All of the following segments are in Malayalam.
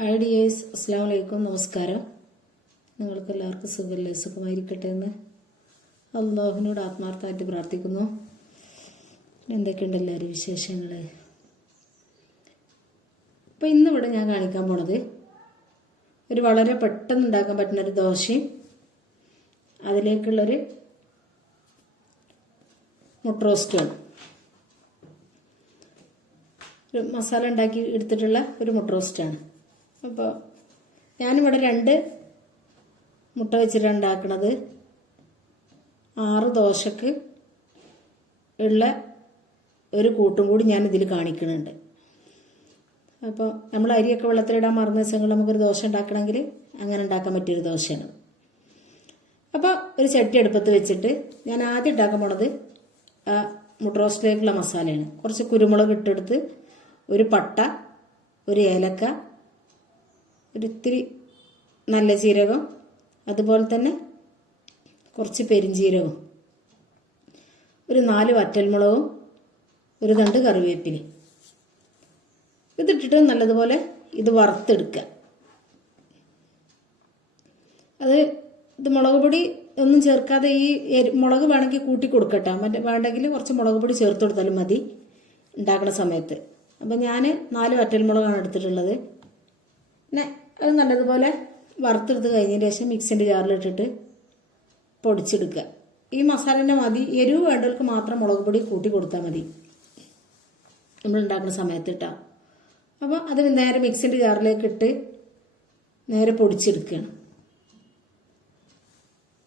ഹായ് ഡിയേഴ്സ്, അസ്സാം വലൈക്കും, നമസ്കാരം. നിങ്ങൾക്ക് എല്ലാവർക്കും സുഖമല്ലേ? സുഖമായിരിക്കട്ടെ എന്ന് അള്ളാഹുവിനോട് ആത്മാർത്ഥമായിട്ട് പ്രാർത്ഥിക്കുന്നു. എന്തൊക്കെയുണ്ട് എല്ലാവരും വിശേഷങ്ങൾ? അപ്പോൾ ഇന്നിവിടെ ഞാൻ കാണിക്കാൻ പോണത് ഒരു വളരെ പെട്ടെന്ന് ഉണ്ടാക്കാൻ പറ്റുന്നൊരു ദോശയും അതിലേക്കുള്ളൊരു മുട്ട റോസ്റ്റുമാണ്. ഒരു മസാല ഉണ്ടാക്കി എടുത്തിട്ടുള്ള ഒരു മുട്ട റോസ്റ്റാണ്. അപ്പോൾ ഞാനിവിടെ 2 മുട്ട വെച്ചിട്ടാണ് ഉണ്ടാക്കുന്നത്. 6 ദോശക്ക് ഉള്ള ഒരു കൂട്ടും കൂടി ഞാൻ ഇതിൽ കാണിക്കുന്നുണ്ട്. അപ്പോൾ നമ്മൾ അരിയൊക്കെ വെള്ളത്തിലിടാൻ മറന്ന ദിവസങ്ങളിൽ നമുക്കൊരു ദോശ ഉണ്ടാക്കണമെങ്കിൽ അങ്ങനെ ഉണ്ടാക്കാൻ പറ്റിയൊരു ദോശയാണ്. അപ്പോൾ ഒരു ചട്ടി അടുപ്പത്ത് വെച്ചിട്ട് ഞാൻ ആദ്യം ഉണ്ടാക്കാൻ പോണത് മുട്ട റോസ്റ്റിലേക്കുള്ള മസാലയാണ്. കുറച്ച് കുരുമുളക് ഇട്ടെടുത്ത്, ഒരു പട്ട, ഒരു ഏലക്ക, ഒരിത്തിരി നല്ല ജീരകം, അതുപോലെ തന്നെ കുറച്ച് പെരിഞ്ജീരകവും, ഒരു 4 വറ്റൽമുളകും, ഒരു തണ്ട് കറിവേപ്പിലയും ഇതിട്ടിട്ട് നല്ലതുപോലെ ഇത് വറുത്തെടുക്കുക. ഇത് മുളക് പൊടി ഒന്നും ചേർക്കാതെ ഈ മുളക് വേണമെങ്കിൽ കൂട്ടി കൊടുക്കട്ടെ, വേണ്ടെങ്കിൽ കുറച്ച് മുളക് പൊടി ചേർത്ത് കൊടുത്താലും മതി ഉണ്ടാക്കുന്ന സമയത്ത്. അപ്പം ഞാൻ 4 വറ്റൽമുളകാണ് എടുത്തിട്ടുള്ളത്. പിന്നെ അത് നല്ലതുപോലെ വറുത്തെടുത്ത് കഴിഞ്ഞതിന് ശേഷം മിക്സിൻ്റെ ജാറിലിട്ടിട്ട് പൊടിച്ചെടുക്കുക. ഈ മസാലേൻ്റെ മതി, എരിവ് വേണ്ടവർക്ക് മാത്രം മുളക് പൊടി കൂട്ടി കൊടുത്താൽ മതി നമ്മൾ ഉണ്ടാക്കുന്ന സമയത്ത് ഇട്ടാൽ. അപ്പോൾ അത് നേരെ മിക്സിൻ്റെ ജാറിലേക്ക് ഇട്ട് നേരെ പൊടിച്ചെടുക്കുകയാണ്.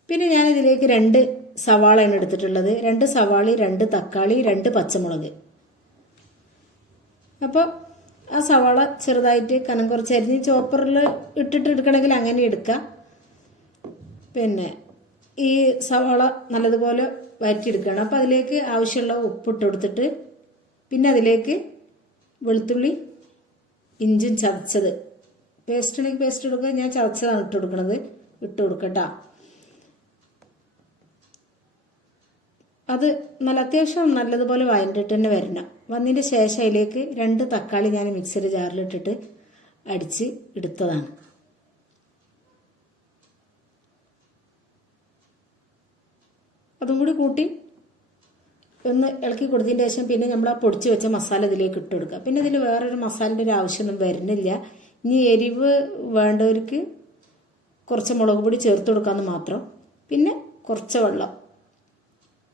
പിന്നെ ഞാനിതിലേക്ക് 2 സവാളയാണ് എടുത്തിട്ടുള്ളത്. 2 സവാള, 2 തക്കാളി, 2 പച്ചമുളക്. അപ്പോൾ ആ സവാള ചെറുതായിട്ട് കനം കുറച്ച് അരിഞ്ഞ് ചോപ്പറിൽ ഇട്ടിട്ട് എടുക്കണമെങ്കിൽ അങ്ങനെ എടുക്കാം. പിന്നെ ഈ സവാള നല്ലതുപോലെ വഴറ്റിയെടുക്കുകയാണ്. അപ്പോൾ അതിലേക്ക് ആവശ്യമുള്ള ഉപ്പിട്ട് കൊടുത്തിട്ട്, പിന്നെ അതിലേക്ക് വെളുത്തുള്ളി ഇഞ്ചും ചതച്ചത്, പേസ്റ്റ് ഉണ്ടെങ്കിൽ പേസ്റ്റ് കൊടുക്കുക. ഞാൻ ചതച്ചതാണ് ഇട്ട് കൊടുക്കുന്നത്, ഇട്ട് കൊടുക്കട്ടോ. അത് അത്യാവശ്യം നല്ലതുപോലെ വഴണ്ടിട്ട് തന്നെ വരണം. വന്നതിന് ശേഷം അതിലേക്ക് 2 തക്കാളി ഞാൻ മിക്സിയുടെ ജാറിലിട്ടിട്ട് അടിച്ച് എടുത്തതാണ്. അതും കൂടി കൂട്ടി ഒന്ന് ഇളക്കി കൊടുത്തതിന് ശേഷം പിന്നെ നമ്മൾ ആ പൊടിച്ച് വെച്ച മസാല ഇതിലേക്ക് ഇട്ട് കൊടുക്കുക. പിന്നെ ഇതിൽ വേറൊരു മസാലയുടെ ഒരു ആവശ്യമൊന്നും വരുന്നില്ല. ഇനി എരിവ് വേണ്ടവർക്ക് കുറച്ച് മുളക് പൊടി ചേർത്ത് കൊടുക്കാമെന്ന് മാത്രം. പിന്നെ കുറച്ച് വെള്ളം,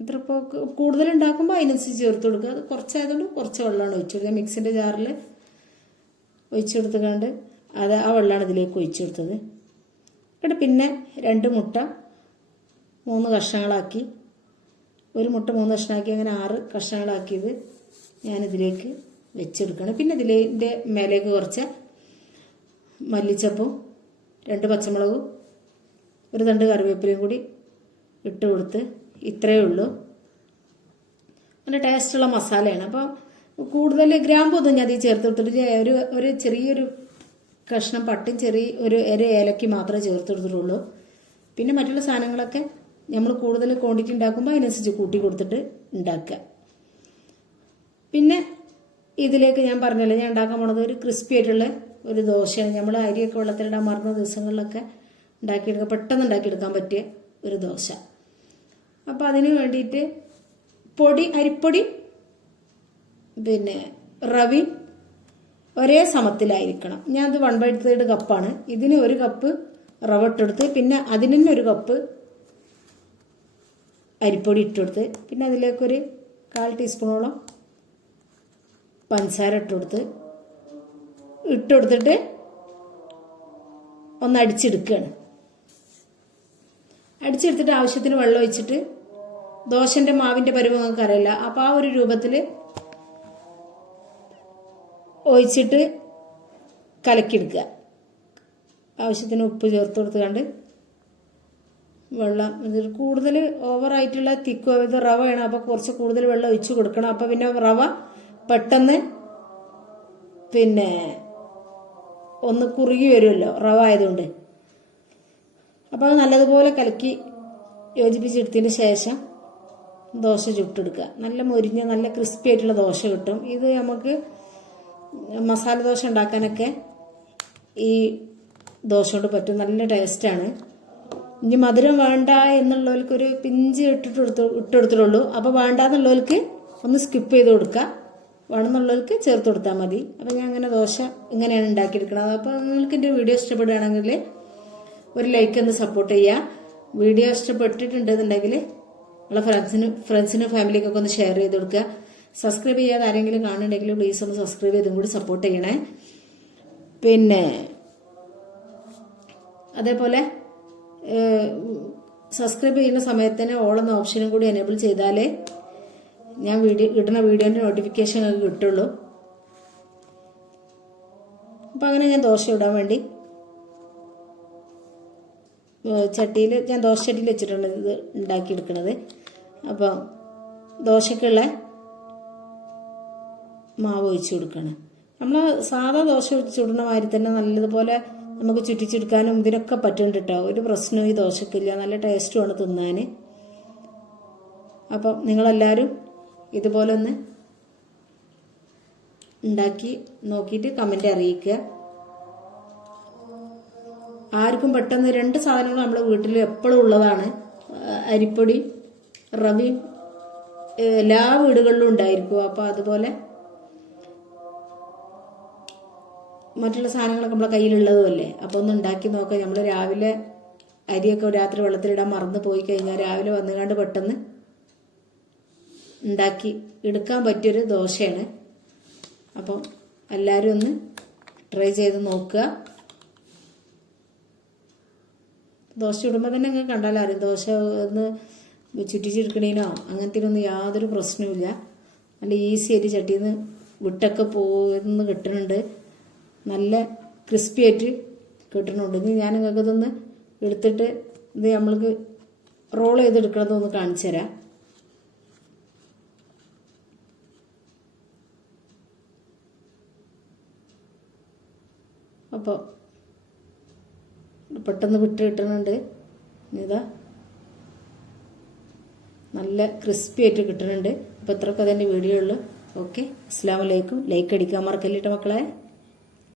ഇത്രപ്പോൾ കൂടുതലുണ്ടാക്കുമ്പോൾ അതിനനുസരിച്ച് ചേർത്ത് കൊടുക്കുക. അത് കുറച്ചായതുകൊണ്ട് കുറച്ച് വെള്ളമാണ് ഒഴിച്ചു കൊടുക്കുക. മിക്സിൻ്റെ ജാറിൽ ഒഴിച്ചു കൊടുത്തുകൊണ്ട് ആ വെള്ളമാണ് ഇതിലേക്ക് ഒഴിച്ചു കൊടുത്തത്. എന്നിട്ട് പിന്നെ 2 മുട്ട 3 കഷ്ണങ്ങളാക്കി, ഒരു മുട്ട 3 കഷ്ണമാക്കി, അങ്ങനെ 6 കഷ്ണങ്ങളാക്കിയത് ഞാനിതിലേക്ക് വെച്ചെടുക്കണം. പിന്നെ ഇതിൻ്റെ മേലേക്ക് കുറച്ച് മല്ലിച്ചപ്പും 2 പച്ചമുളകും ഒരു തണ്ട് കറിവേപ്പിലയും കൂടി ഇട്ട് കൊടുത്ത്, ഇത്രയേ ഉള്ളൂ. നല്ല ടേസ്റ്റുള്ള മസാലയാണ്. അപ്പോൾ കൂടുതൽ ഗ്രാമ്പൊന്നും ഞാൻ അതിൽ ചേർത്ത് കൊടുത്തിട്ട് ഒരു ചെറിയൊരു കഷ്ണം പട്ടും ഒരു ഏലയ്ക്ക് മാത്രമേ ചേർത്ത് കൊടുത്തിട്ടുള്ളൂ. പിന്നെ മറ്റുള്ള സാധനങ്ങളൊക്കെ നമ്മൾ കൂടുതൽ ക്വാണ്ടിറ്റി ഉണ്ടാക്കുമ്പോൾ അതിനനുസരിച്ച് കൂട്ടി കൊടുത്തിട്ട് ഉണ്ടാക്കുക. പിന്നെ ഇതിലേക്ക് ഞാൻ പറഞ്ഞല്ലോ, ഞാൻ ഉണ്ടാക്കാൻ പോണത് ഒരു ക്രിസ്പി ആയിട്ടുള്ള ഒരു ദോശയാണ്. നമ്മൾ അരിയൊക്കെ വെള്ളത്തിലിടാൻ മറന്ന ദിവസങ്ങളിലൊക്കെ പെട്ടെന്ന് ഉണ്ടാക്കിയെടുക്കാൻ പറ്റിയ ഒരു ദോശ. അപ്പോൾ അതിന് വേണ്ടിയിട്ട് അരിപ്പൊടി പിന്നെ റവയും ഒരേ സമത്തിലായിരിക്കണം. ഞാൻ അത് 1/3 കപ്പാണ്. ഇതിന് 1 കപ്പ് റവ ഇട്ടെടുത്ത്, പിന്നെ അതിന് തന്നെ 1 കപ്പ് അരിപ്പൊടി ഇട്ടെടുത്ത്, പിന്നെ അതിലേക്കൊരു 1/4 ടീസ്പൂണോളം പഞ്ചസാര ഇട്ടെടുത്തിട്ട് ഒന്ന് അടിച്ചെടുക്കുകയാണ്. അടിച്ചെടുത്തിട്ട് ആവശ്യത്തിന് വെള്ളം ഒഴിച്ചിട്ട്, ദോശൻ്റെ മാവിൻ്റെ പരുവം നിങ്ങൾക്ക് അറിയില്ല, അപ്പോൾ ആ ഒരു രൂപത്തിൽ ഒഴിച്ചിട്ട് കലക്കിയെടുക്കുക. ആവശ്യത്തിന് ഉപ്പ് ചേർത്ത് കൊടുത്തുകൊണ്ട് വെള്ളം, ഇത് കൂടുതൽ ഓവറായിട്ടുള്ള തിക്കോ, ഇത് റവയാണ്, അപ്പോൾ കുറച്ച് കൂടുതൽ വെള്ളം ഒഴിച്ച് കൊടുക്കണം. അപ്പോൾ പിന്നെ റവ പെട്ടെന്ന് പിന്നെ ഒന്ന് കുറുകി വരുമല്ലോ റവ ആയതുകൊണ്ട്. അപ്പോൾ അത് നല്ലതുപോലെ കലക്കി യോജിപ്പിച്ചെടുത്തതിന് ശേഷം ദോശ ചുട്ടെടുക്കുക. നല്ല മൊരിഞ്ഞ നല്ല ക്രിസ്പി ആയിട്ടുള്ള ദോശ കിട്ടും. ഇത് നമുക്ക് മസാല ദോശ ഉണ്ടാക്കാനൊക്കെ ഈ ദോശ കൊണ്ട് പറ്റും. നല്ല ടേസ്റ്റാണ്. ഇനി മധുരം വേണ്ട എന്നുള്ളവർക്കൊരു പിഞ്ച് ഇട്ടെടുത്തിട്ടുള്ളൂ. അപ്പോൾ വേണ്ടാന്നുള്ളവർക്ക് ഒന്ന് സ്കിപ്പ് ചെയ്ത് കൊടുക്കുക, വേണമെന്നുള്ളവർക്ക് ചേർത്ത് കൊടുത്താൽ മതി. അപ്പോൾ ഞാൻ അങ്ങനെ ദോശ ഇങ്ങനെയാണ് ഉണ്ടാക്കിയെടുക്കുന്നത്. അപ്പോൾ നിങ്ങൾക്ക് എൻ്റെ വീഡിയോ ഇഷ്ടപ്പെടുകയാണെങ്കിൽ ഒരു ലൈക്ക് ഒന്ന് സപ്പോർട്ട് ചെയ്യുക. വീഡിയോ ഇഷ്ടപ്പെട്ടിട്ടുണ്ടെന്നുണ്ടെങ്കിൽ നിങ്ങളെ ഫ്രണ്ട്സിനും ഫാമിലിക്കൊക്കെ ഒന്ന് ഷെയർ ചെയ്ത് കൊടുക്കുക. സബ്സ്ക്രൈബ് ചെയ്യാതെ ആരെങ്കിലും കാണുന്നുണ്ടെങ്കിൽ പ്ലീസ് ഒന്ന് സബ്സ്ക്രൈബ് ചെയ്തും കൂടി സപ്പോർട്ട് ചെയ്യണേ. പിന്നെ അതേപോലെ സബ്സ്ക്രൈബ് ചെയ്യുന്ന സമയത്ത് തന്നെ ഓൾ എന്ന ഓപ്ഷനും കൂടി എനേബിൾ ചെയ്താലേ ഞാൻ ഇടുന്ന വീഡിയോൻ്റെ നോട്ടിഫിക്കേഷൻ കിട്ടുള്ളൂ. അപ്പം അങ്ങനെ ഞാൻ ദോശ ഇടാൻ വേണ്ടി ഞാൻ ദോശ ചട്ടിയിൽ വെച്ചിട്ടുണ്ട് ഇത് ഉണ്ടാക്കിയെടുക്കുന്നത്. അപ്പോൾ ദോശക്കുള്ള മാവ് ഒഴിച്ച് കൊടുക്കണം. നമ്മൾ സാധാ ദോശ ചുടുന്ന മാതിരി തന്നെ നല്ലതുപോലെ നമുക്ക് ചുറ്റിച്ചെടുക്കാനും ഇതിനൊക്കെ പറ്റുന്നുണ്ട് കേട്ടോ. ഒരു പ്രശ്നവും ഈ ദോശക്കില്ല, നല്ല ടേസ്റ്റുമാണ് തിന്നാൻ. അപ്പം നിങ്ങളെല്ലാവരും ഇതുപോലെ ഒന്ന് ഉണ്ടാക്കി നോക്കിയിട്ട് കമൻ്റ് അറിയിക്കുക. ആർക്കും പെട്ടെന്ന് 2 സാധനങ്ങൾ നമ്മുടെ വീട്ടിൽ എപ്പോഴും ഉള്ളതാണ്. അരിപ്പൊടി, റവി എല്ലാ വീടുകളിലും ഉണ്ടായിരിക്കും. അപ്പോൾ അതുപോലെ മറ്റുള്ള സാധനങ്ങളൊക്കെ നമ്മളെ കയ്യിലുള്ളതുമല്ലേ. അപ്പോൾ ഒന്ന് ഉണ്ടാക്കി നോക്കാം. നമ്മൾ രാവിലെ അരിയൊക്കെ രാത്രി വെള്ളത്തിലിടാൻ മറന്നു പോയി കഴിഞ്ഞാൽ രാവിലെ വന്നുകൊണ്ട് പെട്ടെന്ന് ഉണ്ടാക്കി എടുക്കാൻ പറ്റിയൊരു ദോശയാണ്. അപ്പം എല്ലാവരും ഒന്ന് ട്രൈ ചെയ്ത് നോക്കുക. ദോശ ചുടുമ്പോൾ തന്നെ നിങ്ങൾക്ക് കണ്ടാലും അറിയാം, ദോശ ഒന്ന് ചുറ്റിച്ചെടുക്കണേനോ അങ്ങനത്തേനൊന്നും യാതൊരു പ്രശ്നവുമില്ല. നല്ല ഈസി ആയിട്ട് ചട്ടിയിൽ നിന്ന് വിട്ടൊക്കെ പോയെന്ന് കിട്ടുന്നുണ്ട്. നല്ല ക്രിസ്പി ആയിട്ട് കിട്ടുന്നുണ്ട്. ഇനി ഞാൻ നിങ്ങൾക്ക് ഇതൊന്ന് എടുത്തിട്ട് ഇത് നമ്മൾക്ക് റോൾ ചെയ്തെടുക്കണതൊന്ന് കാണിച്ചു തരാം. അപ്പോൾ പെട്ടെന്ന് വിട്ട് കിട്ടുന്നുണ്ട്. ഇതാ നല്ല ക്രിസ്പി ആയിട്ട് കിട്ടുന്നുണ്ട്. അപ്പോൾ ഇത്രയൊക്കെ അതിൻ്റെ വീഡിയോ ഉള്ളൂ. ഓക്കെ, അസ്സലാമു അലൈക്കും. ലൈക്ക് അടിക്കാൻ മറക്കല്ലിട്ട് മക്കളെ.